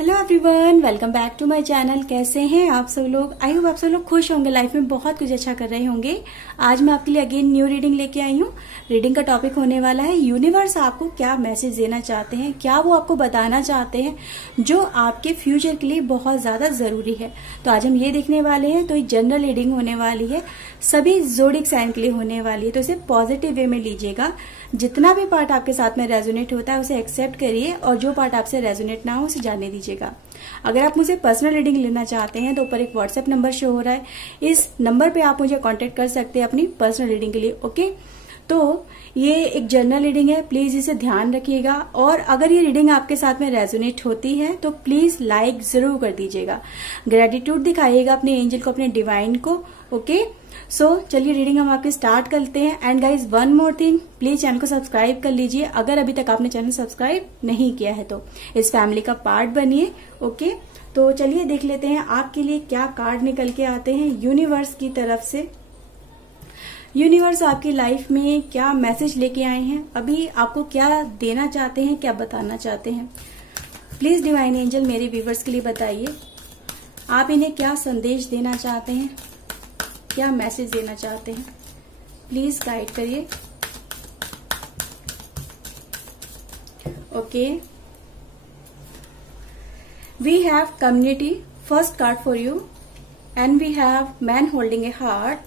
Hello everyone, welcome back to my channel. कैसे हैं आप सब लोग? आई होप आप सब लोग खुश होंगे, लाइफ में बहुत कुछ अच्छा कर रहे होंगे। आज मैं आपके लिए अगेन न्यू रीडिंग लेके आई हूँ। रीडिंग का टॉपिक होने वाला है यूनिवर्स आपको क्या मैसेज देना चाहते हैं, क्या वो आपको बताना चाहते हैं जो आपके फ्यूचर के लिए बहुत ज्यादा जरूरी है। तो आज हम ये देखने वाले हैं। तो ये जनरल रीडिंग होने वाली है, सभी ज़ोडिएक साइन के लिए होने वाली है। तो इसे पॉजिटिव वे में लीजिएगा। जितना भी पार्ट आपके साथ में रेजोनेट होता है उसे एक्सेप्ट करिए और जो पार्ट आपसे रेजोनेट ना हो उसे जाने दीजिएगा। अगर आप मुझे पर्सनल रीडिंग लेना चाहते हैं तो ऊपर एक व्हाट्सएप नंबर शो हो रहा है, इस नंबर पे आप मुझे कांटेक्ट कर सकते हैं अपनी पर्सनल रीडिंग के लिए। ओके, तो ये एक जनरल रीडिंग है, प्लीज इसे ध्यान रखिएगा। और अगर ये रीडिंग आपके साथ में रेजोनेट होती है तो प्लीज लाइक जरूर कर दीजिएगा, ग्रेटिट्यूड दिखाइएगा अपने एंजल को, अपने डिवाइन को। ओके, सो चलिए रीडिंग हम आपके स्टार्ट करते हैं। And guys one more thing, please channel को सब्सक्राइब कर लीजिए अगर अभी तक आपने चैनल सब्सक्राइब नहीं किया है तो इस फैमिली का पार्ट बनिए। ओके, तो चलिए देख लेते हैं आपके लिए क्या कार्ड निकल के आते हैं यूनिवर्स की तरफ से। यूनिवर्स आपकी लाइफ में क्या मैसेज लेके आए हैं, अभी आपको क्या देना चाहते हैं, क्या बताना चाहते हैं। प्लीज डिवाइन एंजल मेरे व्यूवर्स के लिए बताइए आप इन्हें क्या संदेश देना चाहते हैं, क्या मैसेज देना चाहते हैं। प्लीज गाइड करिए। Okay, we have community, first card for you. And we have man holding a heart,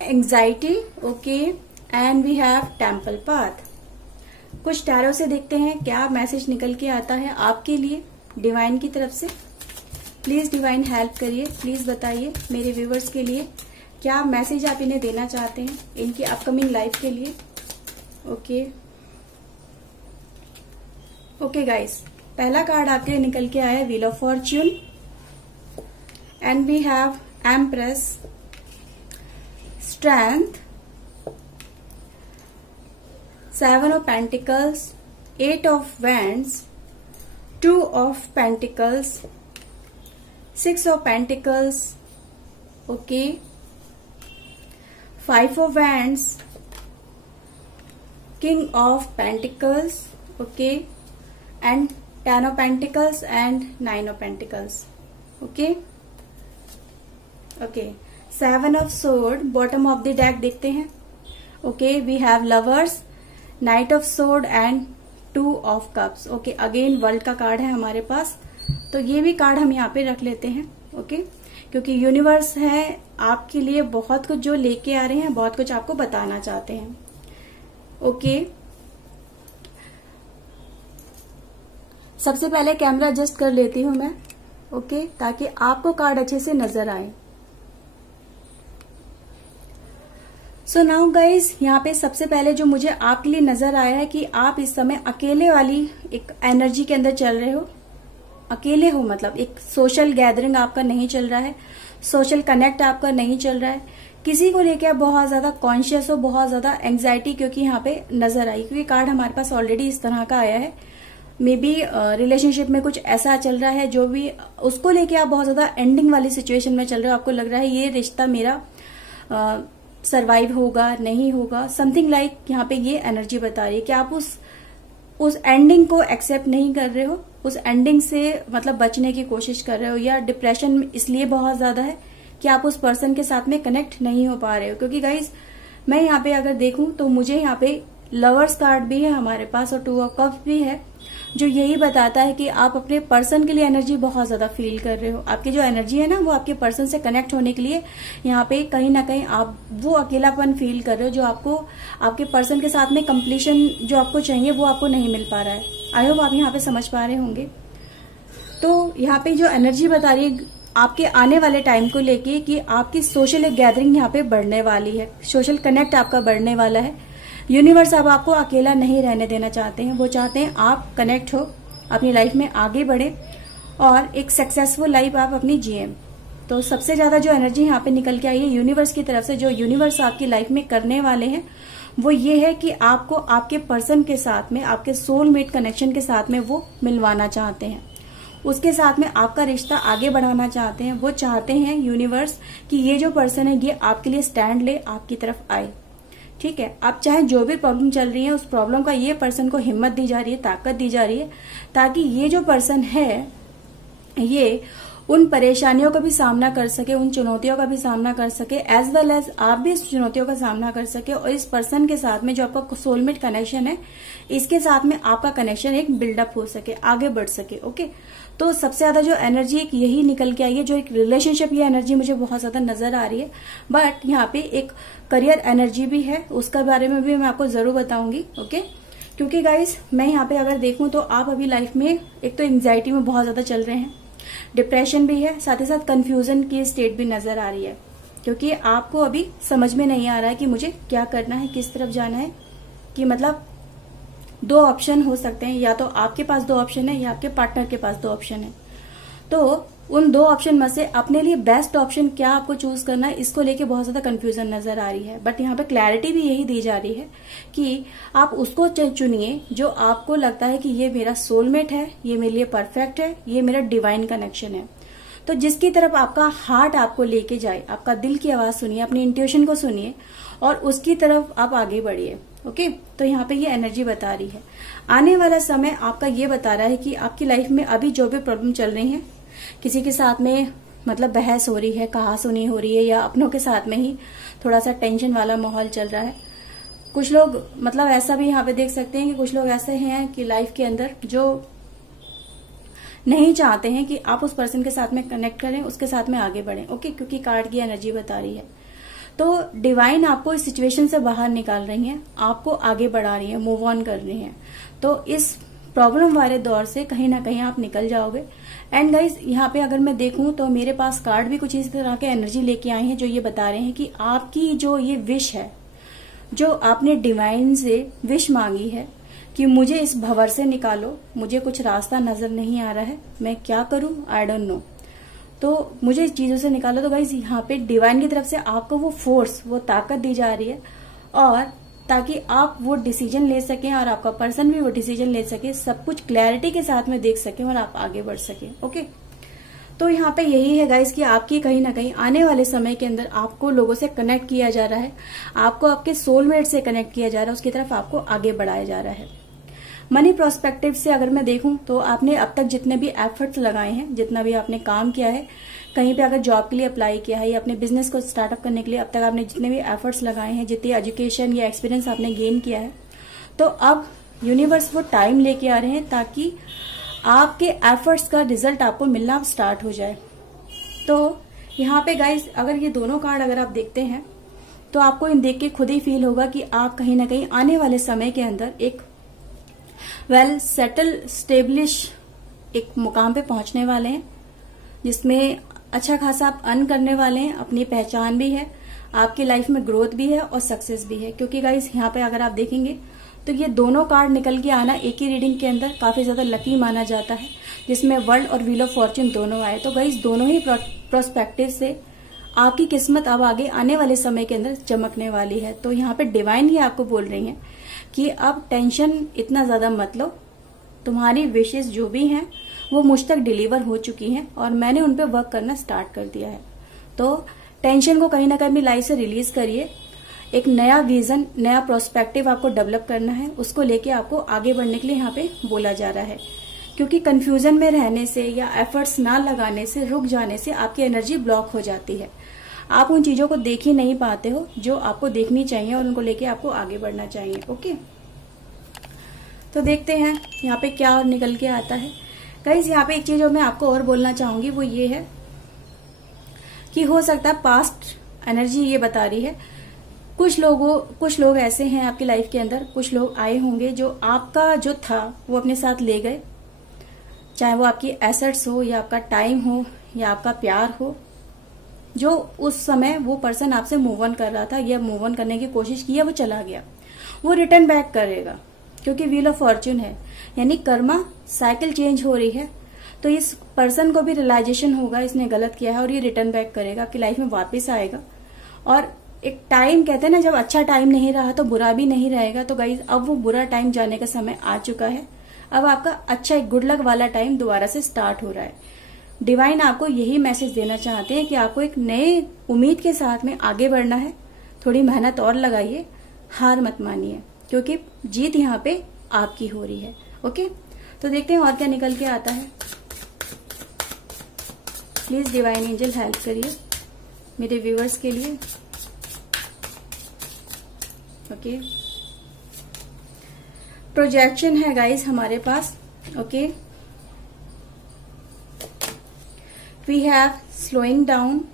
anxiety. Okay, and we have temple path. कुछ टैरो से देखते हैं क्या मैसेज निकल के आता है आपके लिए डिवाइन की तरफ से। प्लीज डिवाइन हेल्प करिए, प्लीज बताइए मेरे व्यूवर्स के लिए क्या मैसेज आप इन्हें देना चाहते हैं इनकी अपकमिंग लाइफ के लिए। ओके ओके गाइस, पहला कार्ड आपके लिए निकल के आया है wheel of fortune. And we have empress, strength, seven of pentacles, eight of wands, two of pentacles, six of pentacles. Okay, five of wands, king of pentacles. Okay, and ten of pentacles and nine of pentacles. Okay okay, seven of sword, bottom of the deck देखते हैं। Okay, we have lovers, knight of sword and two of cups. Okay, again world का card है हमारे पास, तो ये भी card हम यहाँ पे रख लेते हैं। ओके, क्योंकि यूनिवर्स है आपके लिए बहुत कुछ जो लेके आ रहे हैं, बहुत कुछ आपको बताना चाहते हैं। ओके, सबसे पहले कैमरा एडजस्ट कर लेती हूं मैं। ओके, ताकि आपको कार्ड अच्छे से नजर आए। सो नाउ गाइज, यहाँ पे सबसे पहले जो मुझे आपके लिए नजर आया है कि आप इस समय अकेले वाली एक एनर्जी के अंदर चल रहे हो। अकेले हो मतलब एक सोशल गैदरिंग आपका नहीं चल रहा है, सोशल कनेक्ट आपका नहीं चल रहा है। किसी को लेके आप बहुत ज्यादा कॉन्शियस हो, बहुत ज्यादा एंग्जाइटी क्योंकि यहाँ पे नजर आई, क्योंकि कार्ड हमारे पास ऑलरेडी इस तरह का आया है। मे बी रिलेशनशिप में कुछ ऐसा चल रहा है जो भी उसको लेके आप बहुत ज्यादा एंडिंग वाली सिचुएशन में चल रहे हो। आपको लग रहा है ये रिश्ता मेरा सरवाइव होगा, नहीं होगा, समथिंग लाइक यहाँ पे ये एनर्जी बता रही है कि आप उस एंडिंग को एक्सेप्ट नहीं कर रहे हो, उस एंडिंग से मतलब बचने की कोशिश कर रहे हो, या डिप्रेशन इसलिए बहुत ज्यादा है कि आप उस पर्सन के साथ में कनेक्ट नहीं हो पा रहे हो। क्योंकि गाइज मैं यहाँ पे अगर देखूं तो मुझे यहाँ पे लवर्स कार्ड भी है हमारे पास और टू ऑफ कप्स भी है, जो यही बताता है कि आप अपने पर्सन के लिए एनर्जी बहुत ज्यादा फील कर रहे हो। आपकी जो एनर्जी है ना वो आपके पर्सन से कनेक्ट होने के लिए यहाँ पे कहीं ना कहीं आप वो अकेलापन फील कर रहे हो, जो आपको आपके पर्सन के साथ में कंप्लीशन जो आपको चाहिए वो आपको नहीं मिल पा रहा है। आई होप आप यहाँ पे समझ पा रहे होंगे। तो यहाँ पे जो एनर्जी बता रही है आपके आने वाले टाइम को लेके कि आपकी सोशल गैदरिंग यहाँ पे बढ़ने वाली है, सोशल कनेक्ट आपका बढ़ने वाला है। यूनिवर्स अब आपको अकेला नहीं रहने देना चाहते हैं, वो चाहते हैं आप कनेक्ट हो, अपनी लाइफ में आगे बढ़े और एक सक्सेसफुल लाइफ आप अपनी जिए। तो सबसे ज्यादा जो एनर्जी यहाँ पे निकल के आई है यूनिवर्स की तरफ से, जो यूनिवर्स आपकी लाइफ में करने वाले हैं वो ये है कि आपको आपके पर्सन के साथ में, आपके सोलमेट कनेक्शन के साथ में वो मिलवाना चाहते हैं, उसके साथ में आपका रिश्ता आगे बढ़ाना चाहते हैं। वो चाहते हैं यूनिवर्स कि ये जो पर्सन है ये आपके लिए स्टैंड ले, आपकी तरफ आए। ठीक है, आप चाहे जो भी प्रॉब्लम चल रही है उस प्रॉब्लम का ये पर्सन को हिम्मत दी जा रही है, ताकत दी जा रही है, ताकि ये जो पर्सन है ये उन परेशानियों का भी सामना कर सके, उन चुनौतियों का भी सामना कर सके, एज वेल एज आप भी इस चुनौतियों का सामना कर सके। और इस पर्सन के साथ में जो आपका सोलमेट कनेक्शन है, इसके साथ में आपका कनेक्शन एक बिल्डअप हो सके, आगे बढ़ सके। ओके, तो सबसे ज्यादा जो एनर्जी एक यही निकल के आई है, जो एक रिलेशनशिप ये एनर्जी मुझे बहुत ज्यादा नजर आ रही है। बट यहाँ पे एक करियर एनर्जी भी है, उसका बारे में भी मैं आपको जरूर बताऊंगी। ओके, क्योंकि गाइस मैं यहाँ पे अगर देखूं तो आप अभी लाइफ में एक तो एंग्जाइटी में बहुत ज्यादा चल रहे हैं, डिप्रेशन भी है, साथ ही साथ कंफ्यूजन की स्टेट भी नजर आ रही है, क्योंकि आपको अभी समझ में नहीं आ रहा है कि मुझे क्या करना है, किस तरफ जाना है। कि मतलब दो ऑप्शन हो सकते हैं, या तो आपके पास दो ऑप्शन है या आपके पार्टनर के पास दो ऑप्शन है। तो उन दो ऑप्शन में से अपने लिए बेस्ट ऑप्शन क्या आपको चूज करना है, इसको लेके बहुत ज्यादा कंफ्यूजन नजर आ रही है। बट यहाँ पे क्लैरिटी भी यही दी जा रही है कि आप उसको चुनिए जो आपको लगता है कि ये मेरा सोलमेट है, ये मेरे लिए परफेक्ट है, ये मेरा डिवाइन कनेक्शन है। तो जिसकी तरफ आपका हार्ट आपको लेके जाए, आपका दिल की आवाज सुनिए, अपनी इंट्यूशन को सुनिए और उसकी तरफ आप आगे बढ़िए। ओके, तो यहाँ पे ये एनर्जी बता रही है। आने वाला समय आपका ये बता रहा है कि आपकी लाइफ में अभी जो भी प्रॉब्लम चल रही है, किसी के साथ में मतलब बहस हो रही है, कहासुनी हो रही है, या अपनों के साथ में ही थोड़ा सा टेंशन वाला माहौल चल रहा है। कुछ लोग मतलब ऐसा भी यहाँ पे देख सकते हैं कि कुछ लोग ऐसे हैं कि लाइफ के अंदर जो नहीं चाहते हैं कि आप उस पर्सन के साथ में कनेक्ट करें, उसके साथ में आगे बढ़ें। ओके, क्योंकि कार्ड की एनर्जी बता रही है। तो डिवाइन आपको इस सिचुएशन से बाहर निकाल रही है, आपको आगे बढ़ा रही है, मूव ऑन कर रही है। तो इस प्रॉब्लम वाले दौर से कहीं ना कहीं आप निकल जाओगे। एंड गाइज यहाँ पे अगर मैं देखूं तो मेरे पास कार्ड भी कुछ इस तरह के एनर्जी लेके आए हैं, जो ये बता रहे हैं कि आपकी जो ये विश है, जो आपने डिवाइन से विश मांगी है कि मुझे इस भंवर से निकालो, मुझे कुछ रास्ता नजर नहीं आ रहा है, मैं क्या करूं, आई डोंट नो, तो मुझे इस चीजों से निकालो। तो गाइज यहाँ पे डिवाइन की तरफ से आपको वो फोर्स, वो ताकत दी जा रही है, और ताकि आप वो डिसीजन ले सकें और आपका पर्सन भी वो डिसीजन ले सके, सब कुछ क्लैरिटी के साथ में देख सके और आप आगे बढ़ सके। ओके, तो यहाँ पे यही है गाइस कि आपकी कहीं ना कहीं आने वाले समय के अंदर आपको लोगों से कनेक्ट किया जा रहा है, आपको आपके सोलमेट से कनेक्ट किया जा रहा है, उसकी तरफ आपको आगे बढ़ाया जा रहा है। मनी प्रोस्पेक्टिव से अगर मैं देखूं तो आपने अब तक जितने भी एफर्ट्स लगाए हैं, जितना भी आपने काम किया है, कहीं पे अगर जॉब के लिए अप्लाई किया है या अपने बिजनेस को स्टार्टअप करने के लिए अब तक आपने जितने भी एफर्ट्स लगाए हैं, जितनी एजुकेशन या एक्सपीरियंस आपने गेन किया है, तो अब यूनिवर्स वो टाइम लेके आ रहे हैं ताकि आपके एफर्ट्स का रिजल्ट आपको मिलना स्टार्ट हो जाए। तो यहाँ पे गाइस अगर ये दोनों कार्ड अगर आप देखते हैं तो आपको इन देख के खुद ही फील होगा कि आप कहीं ना कहीं आने वाले समय के अंदर एक वेल सेटल स्टेब्लिश एक मुकाम पे पहुंचने वाले हैं, जिसमें अच्छा खासा आप अर्न करने वाले हैं, अपनी पहचान भी है, आपकी लाइफ में ग्रोथ भी है और सक्सेस भी है। क्योंकि गाइस यहाँ पे अगर आप देखेंगे तो ये दोनों कार्ड निकल के आना एक ही रीडिंग के अंदर काफी ज्यादा लकी माना जाता है, जिसमें वर्ल्ड और व्हील ऑफ फॉर्च्यून दोनों आए। तो गाइस दोनों ही प्रोस्पेक्टिव से आपकी किस्मत अब आगे आने वाले समय के अंदर चमकने वाली है। तो यहाँ पे डिवाइन ही आपको बोल रही है कि अब टेंशन इतना ज्यादा मत लो, तुम्हारी विशेष जो भी हैं वो मुझ तक डिलीवर हो चुकी हैं और मैंने उन पे वर्क करना स्टार्ट कर दिया है। तो टेंशन को कहीं ना कहीं लाइफ से रिलीज करिए, एक नया विजन, नया प्रोस्पेक्टिव आपको डेवलप करना है, उसको लेके आपको आगे बढ़ने के लिए यहाँ पे बोला जा रहा है। क्योंकि कंफ्यूजन में रहने से या एफर्ट्स ना लगाने से, रुक जाने से आपकी एनर्जी ब्लॉक हो जाती है, आप उन चीजों को देख ही नहीं पाते हो जो आपको देखनी चाहिए और उनको लेके आपको आगे बढ़ना चाहिए। ओके, तो देखते हैं यहाँ पे क्या और निकल के आता है। गाइस यहाँ पे एक चीज जो मैं आपको और बोलना चाहूंगी वो ये है कि हो सकता है पास्ट एनर्जी ये बता रही है, कुछ लोग ऐसे हैं आपकी लाइफ के अंदर, कुछ लोग आए होंगे जो आपका जो था वो अपने साथ ले गए, चाहे वो आपकी एसेट्स हो या आपका टाइम हो या आपका प्यार हो, जो उस समय वो पर्सन आपसे मूव ऑन कर रहा था या मूव ऑन करने की कोशिश की, वो चला गया, वो रिटर्न बैक करेगा। क्योंकि व्हील ऑफ फॉर्च्यून है, यानी कर्मा साइकिल चेंज हो रही है। तो इस पर्सन को भी रियलाइजेशन होगा इसने गलत किया है और ये रिटर्न बैक करेगा, आपकी लाइफ में वापस आएगा। और एक टाइम कहते हैं ना, जब अच्छा टाइम नहीं रहा तो बुरा भी नहीं रहेगा। तो गाइज अब वो बुरा टाइम जाने का समय आ चुका है, अब आपका अच्छा एक गुड लक वाला टाइम दोबारा से स्टार्ट हो रहा है। डिवाइन आपको यही मैसेज देना चाहते हैं कि आपको एक नए उम्मीद के साथ में आगे बढ़ना है, थोड़ी मेहनत और लगाइए, हार मत मानिए, क्योंकि जीत यहाँ पे आपकी हो रही है। ओके, तो देखते हैं और क्या निकल के आता है। प्लीज डिवाइन एंजल हेल्प करिए मेरे व्यूअर्स के लिए। ओके, प्रोजेक्शन है गाइस हमारे पास। Okay, we have slowing down,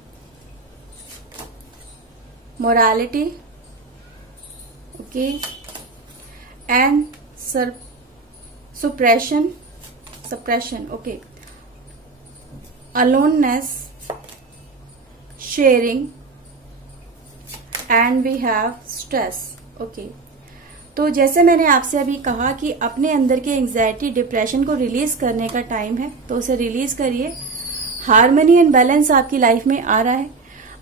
morality, okay, and suppression, okay, aloneness, sharing, and we have stress. okay, तो जैसे मैंने आपसे अभी कहा कि अपने अंदर के एंजाइटी, डिप्रेशन को रिलीज करने का टाइम है, तो उसे रिलीज करिए। हार्मनी एंड बैलेंस आपकी लाइफ में आ रहा है।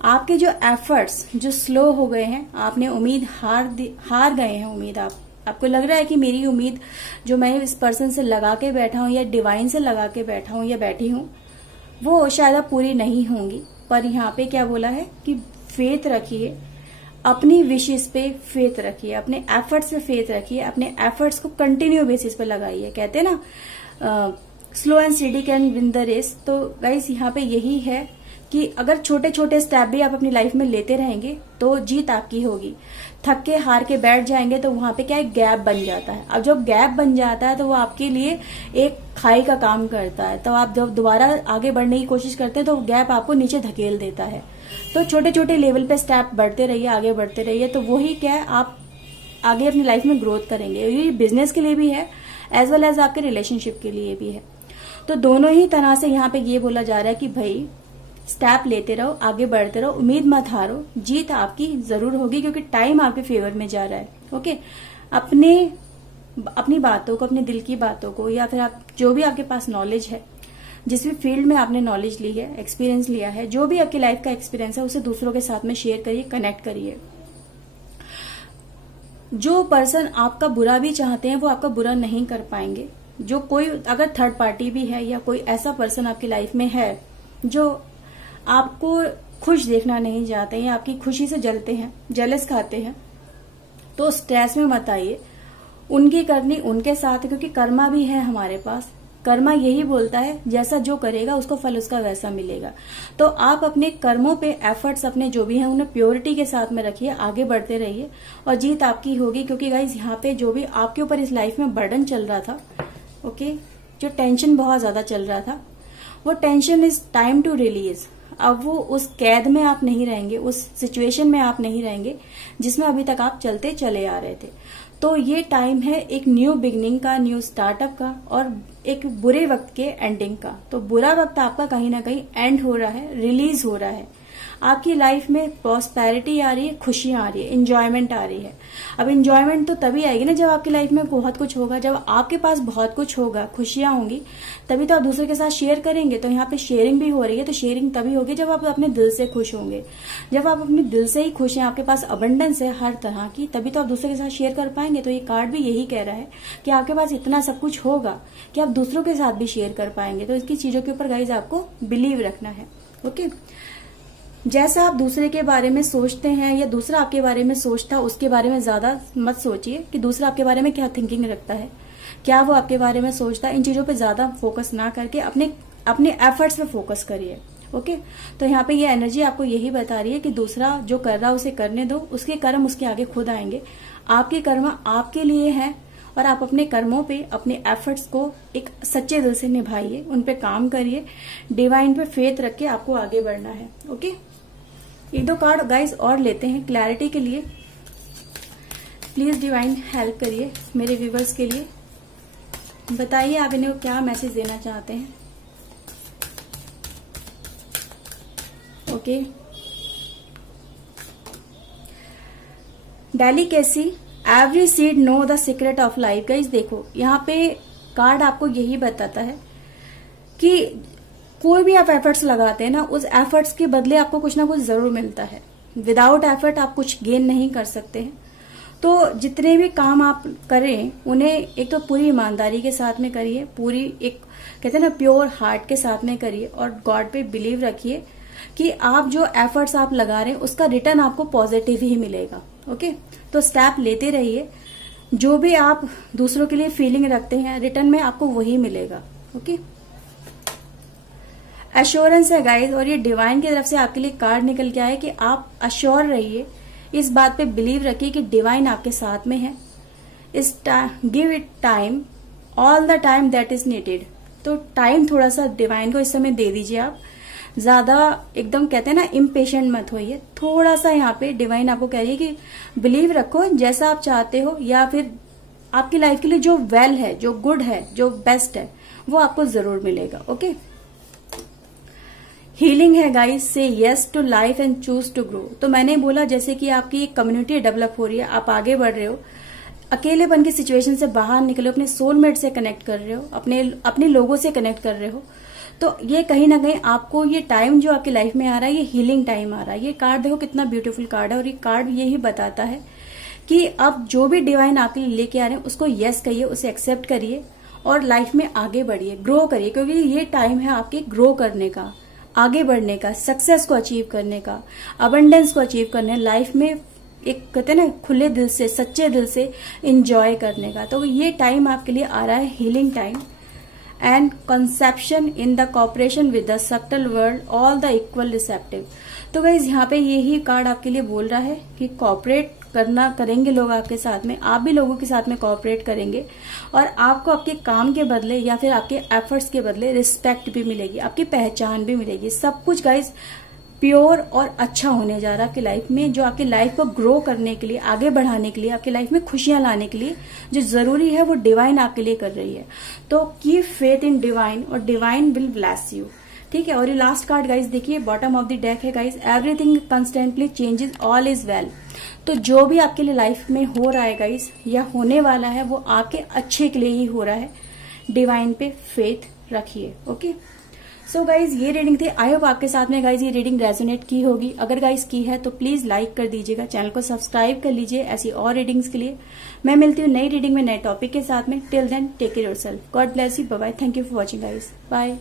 आपके जो एफर्ट्स जो स्लो हो गए हैं, आपने उम्मीद हार गए हैं। उम्मीद आपको लग रहा है कि मेरी उम्मीद जो मैं इस पर्सन से लगा के बैठा हूं या डिवाइन से लगा के बैठा हूं या बैठी हूं, वो शायद पूरी नहीं होंगी। पर यहाँ पे क्या बोला है कि फेथ रखिए, अपनी विशेष पे फेथ रखिए, अपने एफर्ट्स पे फेथ रखिए, अपने एफर्ट्स को कंटिन्यू बेसिस पे लगाइए। कहते हैं ना slow and steady can win the race. तो गाइस यहाँ पे यही है कि अगर छोटे छोटे स्टेप भी आप अपनी लाइफ में लेते रहेंगे तो जीत आपकी होगी। थक के हार के बैठ जाएंगे तो वहां पे क्या है, गैप बन जाता है। अब जब गैप बन जाता है तो वो आपके लिए एक खाई का काम करता है। तो आप जब दोबारा आगे बढ़ने की कोशिश करते हैं तो गैप आपको नीचे धकेल देता है। तो छोटे छोटे लेवल पे स्टेप बढ़ते रहिए, आगे बढ़ते रहिए, तो वही क्या है, आप आगे अपनी लाइफ में ग्रोथ करेंगे। ये बिजनेस के लिए भी है एज वेल एज आपके रिलेशनशिप के लिए भी है। तो दोनों ही तरह से यहाँ पे ये बोला जा रहा है कि भाई स्टेप लेते रहो, आगे बढ़ते रहो, उम्मीद मत हारो, जीत आपकी जरूर होगी, क्योंकि टाइम आपके फेवर में जा रहा है। ओके, अपनी बातों को, अपने दिल की बातों को, या फिर आप जो भी आपके पास नॉलेज है, जिस भी फील्ड में आपने नॉलेज ली है, एक्सपीरियंस लिया है, जो भी आपकी लाइफ का एक्सपीरियंस है, उसे दूसरों के साथ में शेयर करिए, कनेक्ट करिए। जो पर्सन आपका बुरा भी चाहते हैं वो आपका बुरा नहीं कर पाएंगे। जो कोई अगर थर्ड पार्टी भी है या कोई ऐसा पर्सन आपकी लाइफ में है जो आपको खुश देखना नहीं चाहते हैं या आपकी खुशी से जलते हैं, जेलस खाते हैं, तो स्ट्रेस में मत आइए। उनकी करनी उनके साथ है, क्योंकि कर्मा भी है हमारे पास। कर्मा यही बोलता है जैसा जो करेगा उसको फल उसका वैसा मिलेगा। तो आप अपने कर्मों पे एफर्ट्स अपने जो भी हैं उन्हें प्योरिटी के साथ में रखिए, आगे बढ़ते रहिए और जीत आपकी होगी। क्योंकि गाइज यहाँ पे जो भी आपके ऊपर इस लाइफ में बर्डन चल रहा था, ओके, जो टेंशन बहुत ज्यादा चल रहा था, वो tension is time to release. अब वो उस कैद में आप नहीं रहेंगे, उस सिचुएशन में आप नहीं रहेंगे जिसमें अभी तक आप चलते चले आ रहे थे। तो ये टाइम है एक न्यू बिगनिंग का, न्यू स्टार्टअप का और एक बुरे वक्त के एंडिंग का। तो बुरा वक्त आपका कहीं ना कहीं एंड हो रहा है, रिलीज हो रहा है। आपकी लाइफ में प्रॉस्पेरिटी आ रही है, खुशियां आ रही है, एंजॉयमेंट आ रही है। अब एंजॉयमेंट तो तभी आएगी ना जब आपकी लाइफ में बहुत कुछ होगा, जब आपके पास बहुत कुछ होगा, खुशियां होंगी, तभी तो आप दूसरे के साथ शेयर करेंगे। तो यहाँ पे शेयरिंग भी हो रही है, तो शेयरिंग तभी होगी जब आप अपने दिल से खुश होंगे। जब आप अपने दिल से ही खुश हैं, आपके पास अबंडेंस है हर तरह की, तभी तो आप दूसरे के साथ शेयर कर पाएंगे। तो ये कार्ड भी यही कह रहा है कि आपके पास इतना सब कुछ होगा कि आप दूसरों के साथ भी शेयर कर पाएंगे। तो इसकी चीजों के ऊपर गाइज आपको बिलीव रखना है। ओके, जैसा आप दूसरे के बारे में सोचते हैं या दूसरा आपके बारे में सोचता है, उसके बारे में ज्यादा मत सोचिए कि दूसरा आपके बारे में क्या थिंकिंग रखता है, क्या वो आपके बारे में सोचता है। इन चीजों पे ज्यादा फोकस ना करके अपने एफर्ट्स पे फोकस करिए। ओके, तो यहाँ पे ये एनर्जी आपको यही बता रही है कि दूसरा जो कर रहा है उसे करने दो, उसके कर्म उसके आगे खुद आएंगे। आपके कर्म आपके लिए है और आप अपने कर्मों पे, अपने एफर्ट्स को एक सच्चे दिल से निभाइए, उन पे काम करिए, डिवाइन पे फेथ रख के आपको आगे बढ़ना है। ओके, एक दो कार्ड गाइस और लेते हैं क्लैरिटी के लिए। प्लीज डिवाइन हेल्प करिए मेरे व्यूवर्स के लिए। बताइए आप इन्हें क्या मैसेज देना चाहते हैं। Okay, delicacy, every seed know the secret of life. Guys देखो, यहाँ पे कार्ड आपको यही बताता है कि कोई भी आप एफर्ट्स लगाते हैं ना, उस एफर्ट्स के बदले आपको कुछ ना कुछ जरूर मिलता है। विदाउट एफर्ट आप कुछ गेन नहीं कर सकते हैं। तो जितने भी काम आप करें उन्हें एक तो पूरी ईमानदारी के साथ में करिए, पूरी एक कहते हैं ना प्योर हार्ट के साथ में करिए और गॉड पे बिलीव रखिए कि आप जो एफर्ट्स आप लगा रहे हैं उसका रिटर्न आपको पॉजिटिव ही मिलेगा। ओके, तो स्टेप लेते रहिए। जो भी आप दूसरों के लिए फीलिंग रखते हैं, रिटर्न में आपको वही मिलेगा। ओके, एश्योरेंस है गाइस, और ये डिवाइन की तरफ से आपके लिए कार्ड निकल के आया कि आप अश्योर रहिए, इस बात पे बिलीव रखिए कि डिवाइन आपके साथ में है। Give it time, all the time that is needed. तो टाइम थोड़ा सा डिवाइन को इस समय दे दीजिए। आप ज्यादा एकदम कहते हैं ना इम्पेशेंट मत होइए, थोड़ा सा यहाँ पे डिवाइन आपको कह रही है कि बिलीव रखो, जैसा आप चाहते हो या फिर आपकी लाइफ के लिए जो वेल है, जो गुड है, जो बेस्ट है, वो आपको जरूर मिलेगा। ओके, हीलिंग है guys, say yes to life and choose to grow. तो मैंने बोला जैसे कि आपकी एक कम्युनिटी डेवलप हो रही है, आप आगे बढ़ रहे हो, अकेलेपन की सिचुएशन से बाहर निकले, अपने सोलमेट से कनेक्ट कर रहे हो, अपने लोगों से कनेक्ट कर रहे हो। तो ये कहीं ना कहीं आपको ये टाइम जो आपकी लाइफ में आ रहा है, ये हीलिंग टाइम आ रहा है। ये कार्ड देखो कितना ब्यूटीफुल कार्ड है, और ये कार्ड यही बताता है कि अब जो भी डिवाइन आपके लिए लेके आ रहे हैं उसको यस कहिए, उसे एक्सेप्ट करिए और लाइफ में आगे बढ़िए, ग्रो करिए, क्योंकि ये टाइम है आपके ग्रो करने का, आगे बढ़ने का, सक्सेस को अचीव करने का, अबंडेंस को अचीव करने, लाइफ में एक कहते हैं ना खुले दिल से, सच्चे दिल से एंजॉय करने का। तो ये टाइम आपके लिए आ रहा है, healing time and conception in the cooperation with the subtle world, all the equal receptive. तो गाइज यहाँ पे यही कार्ड आपके लिए बोल रहा है कि कॉपरेट करेंगे लोग आपके साथ में, आप भी लोगों के साथ में कॉपरेट करेंगे, और आपको आपके काम के बदले या फिर आपके एफर्ट्स के बदले रिस्पेक्ट भी मिलेगी, आपकी पहचान भी मिलेगी। सब कुछ गाइज प्योर और अच्छा होने जा रहा है आपकी लाइफ में, जो आपकी लाइफ को ग्रो करने के लिए, आगे बढ़ाने के लिए, आपकी लाइफ में खुशियां लाने के लिए जो जरूरी है वो डिवाइन आपके लिए कर रही है। तो कीप फेथ इन डिवाइन और डिवाइन विल ब्लेस यू। ठीक है, और ये लास्ट कार्ड गाइज देखिए, बॉटम ऑफ द डेक है guys, everything constantly changes, all is well. तो जो भी आपके लिए लाइफ में हो रहा है गाइज या होने वाला है, वो आपके अच्छे के लिए ही हो रहा है। डिवाइन पे फेथ रखिए। ओके, सो गाइज ये रीडिंग थी। आई होप आपके साथ में गाइज ये रीडिंग रेजोनेट की होगी। अगर गाइज की है तो प्लीज लाइक कर दीजिएगा, चैनल को सब्सक्राइब कर लीजिए ऐसी और रीडिंग्स के लिए। मैं मिलती हूँ नई रीडिंग में, नए टॉपिक के साथ में। Till then take care yourself, God bless you, bye bye, thank you for watching guys, bye.